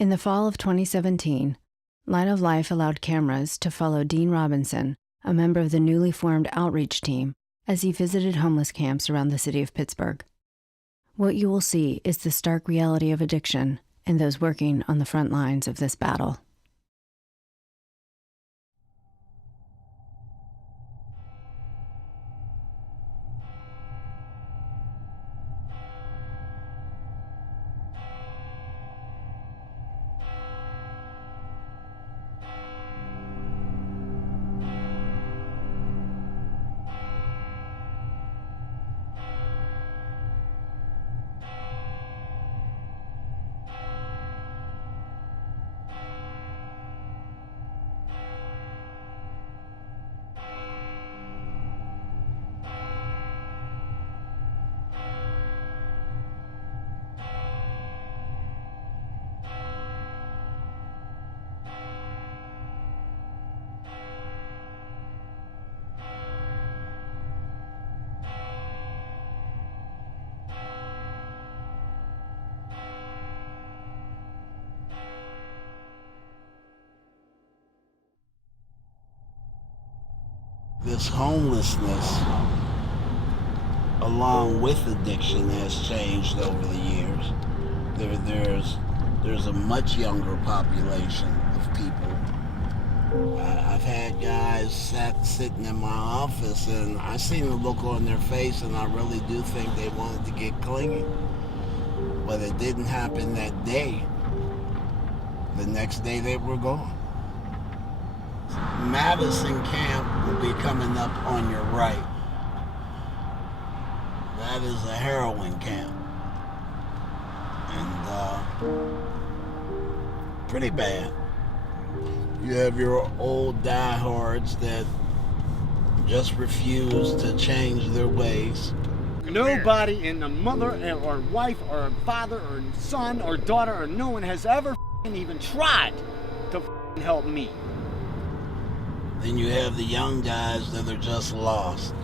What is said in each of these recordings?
In the fall of 2017, Light of Life allowed cameras to follow Dean Robinson, a member of the newly formed outreach team, as he visited homeless camps around the city of Pittsburgh. What you will see is the stark reality of addiction and those working on the front lines of this battle. This homelessness, along with addiction, has changed over the years. There's a much younger population of people. I've had guys sitting in my office, and I seen the look on their face, and I really do think they wanted to get clean. But it didn't happen that day. The next day they were gone. Madison Camp will be coming up on your right. That is a heroin camp. And pretty bad. You have your old diehards that just refuse to change their ways. Nobody in the mother or wife or father or son or daughter or no one has ever even tried to help me. Then you have the young guys that are just lost.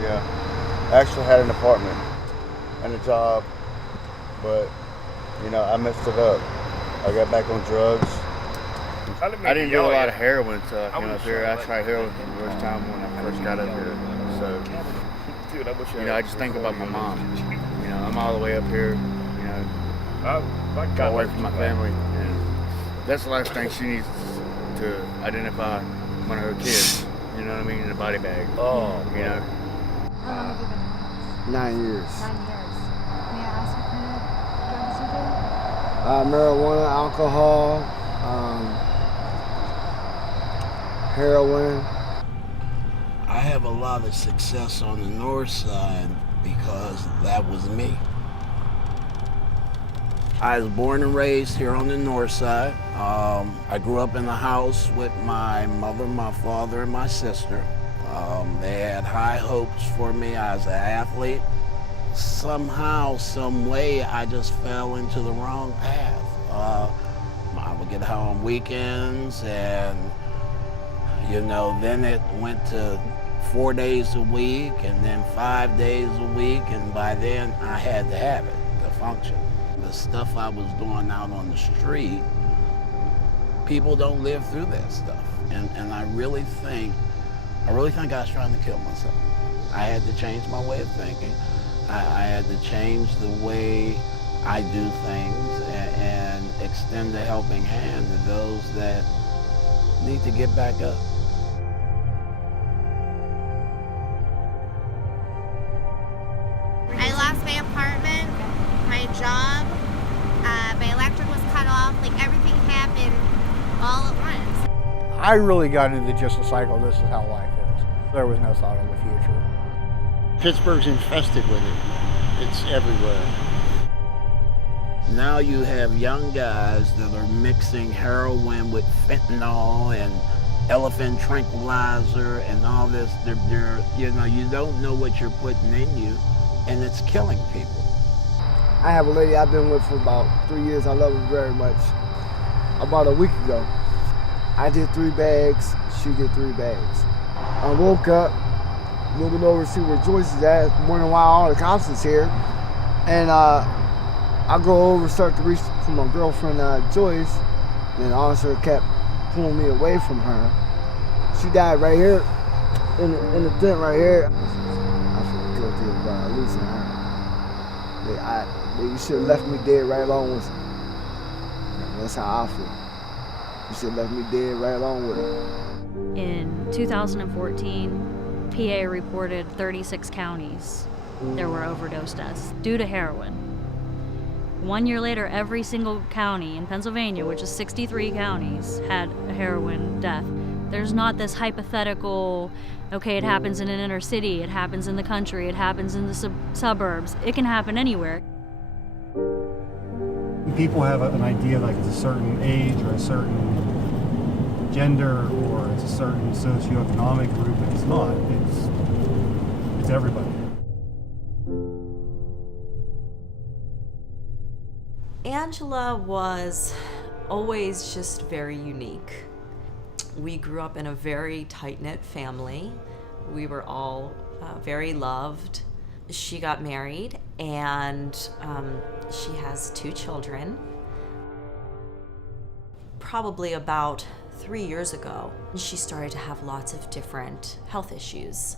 Yeah, I actually had an apartment and a job, but I messed it up. I got back on drugs. I didn't do a lot of heroin until I came up here. I tried heroin for the first time when I first got up here. So, I just think about my mom. I'm all the way up here, away from my family. And that's the last thing she needs to identify one of her kids. You know what I mean? In a body bag. Oh. How long have you been in homeless? 9 years. 9 years. May I ask what kind of drugs you do? Marijuana, alcohol, heroin. I have a lot of success on the north side because that was me. I was born and raised here on the north side. I grew up in a house with my mother, my father, and my sister. They had high hopes for me. I was an athlete. Somehow, some way, I just fell into the wrong path. I would get home weekends, and then it went to 4 days a week, and then 5 days a week, and by then I had to have it to function. The stuff I was doing out on the street, people don't live through that stuff. And I really think I was trying to kill myself. I had to change my way of thinking. I had to change the way I do things and extend a helping hand to those that need to get back up. I lost my apartment, my job, my electric was cut off, everything happened all at once. I really got into just a cycle, this is how life is. There was no thought of the future. Pittsburgh's infested with it. It's everywhere. Now you have young guys that are mixing heroin with fentanyl and elephant tranquilizer and all this. You don't know what you're putting in you, and it's killing people. I have a lady I've been with for about 3 years. I love her very much. About a week ago, I did 3 bags, she did 3 bags. I woke up looking over to see where Joyce is at, wondering why all the cops is here. And I go over, start to reach for my girlfriend, Joyce, and the officer kept pulling me away from her. She died right here, in the tent right here. I feel guilty of losing her. You should have left me dead right along with her. That's how I feel. You should have left me dead right along with her. In 2014, PA reported 36 counties there were overdose deaths due to heroin. 1 year later, every single county in Pennsylvania, which is 63 counties, had a heroin death. There's not this hypothetical, okay, it happens in an inner city, it happens in the country, it happens in the suburbs. It can happen anywhere. People have an idea like it's a certain age or a certain gender or it's a certain socioeconomic group, and it's not. It's everybody. Angela was always just very unique. We grew up in a very tight-knit family. We were all very loved. She got married and she has 2 children. Probably about 3 years ago, she started to have lots of different health issues.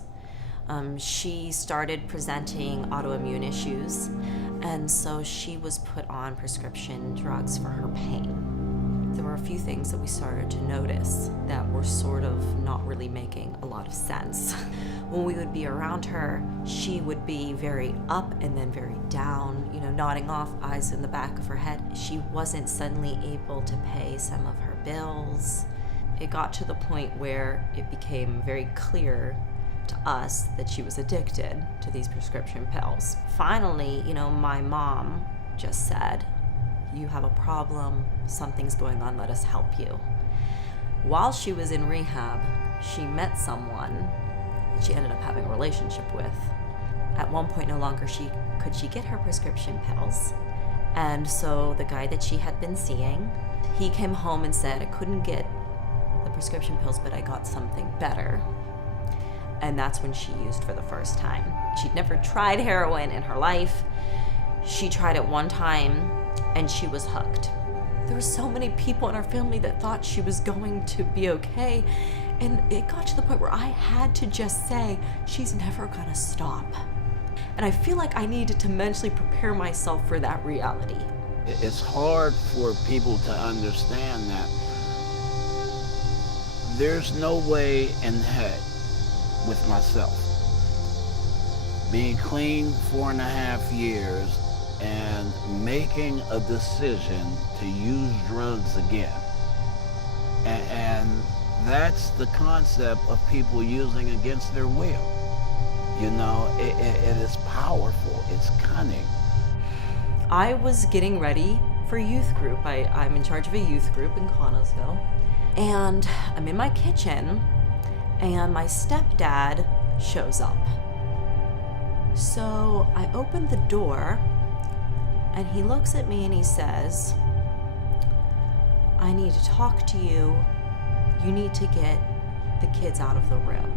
She started presenting autoimmune issues, and so she was put on prescription drugs for her pain. There were a few things that we started to notice that were sort of not really making a lot of sense. When we would be around her, she would be very up and then very down, nodding off, eyes in the back of her head. She wasn't suddenly able to pay some of her bills. It got to the point where it became very clear to us that she was addicted to these prescription pills. Finally, my mom just said, "You have a problem, something's going on, let us help you." While she was in rehab, she met someone that she ended up having a relationship with. At one point, no longer could she get her prescription pills. And so the guy that she had been seeing, he came home and said, "I couldn't get the prescription pills, but I got something better." And that's when she used for the first time. She'd never tried heroin in her life. She tried it one time and she was hooked. There were so many people in our family that thought she was going to be okay. And it got to the point where I had to just say, she's never gonna stop. And I feel like I needed to mentally prepare myself for that reality. It's hard for people to understand that there's no way in heck with myself. Being clean 4.5 years and making a decision to use drugs again. And that's the concept of people using against their will. It is powerful, it's cunning. I was getting ready for youth group. I'm in charge of a youth group in Connellsville. And I'm in my kitchen and my stepdad shows up. So I open the door and he looks at me and he says, "I need to talk to you. You need to get the kids out of the room."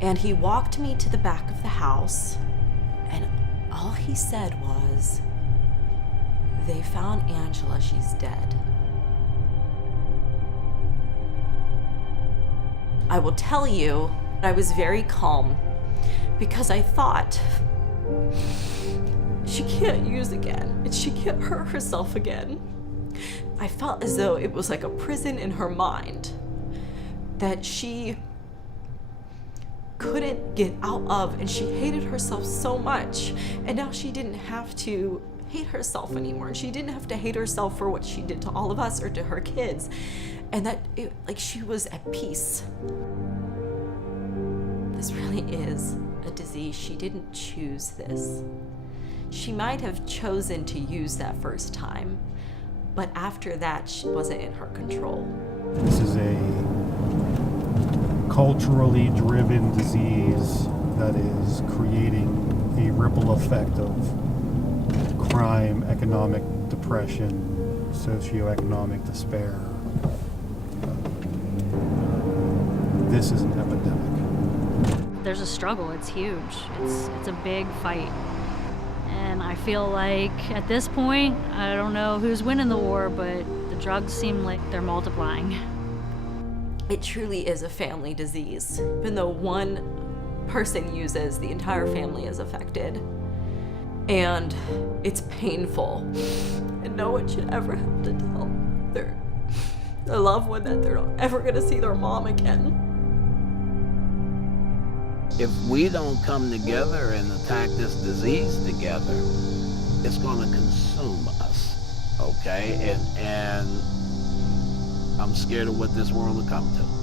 And he walked me to the back of the house and all he said was, "They found Angela, she's dead." I will tell you, I was very calm because I thought, she can't use again and she can't hurt herself again. I felt as though it was like a prison in her mind that she couldn't get out of, and she hated herself so much, and now she didn't have to hate herself anymore. She didn't have to hate herself for what she did to all of us or to her kids, and that she was at peace. This really is a disease. She didn't choose this. She might have chosen to use that first time, but after that, she wasn't in her control. This is a culturally driven disease that is creating a ripple effect of crime, economic depression, socioeconomic despair. This is an epidemic. there's a struggle. It's huge. It's a big fight. And I feel like at this point, I don't know who's winning the war, but the drugs seem like they're multiplying. It truly is a family disease. Even though one person uses, the entire family is affected. And it's painful. And no one should ever have to tell their loved one that they're not ever gonna see their mom again. If we don't come together and attack this disease together, it's going to consume us, okay? And I'm scared of what this world will come to.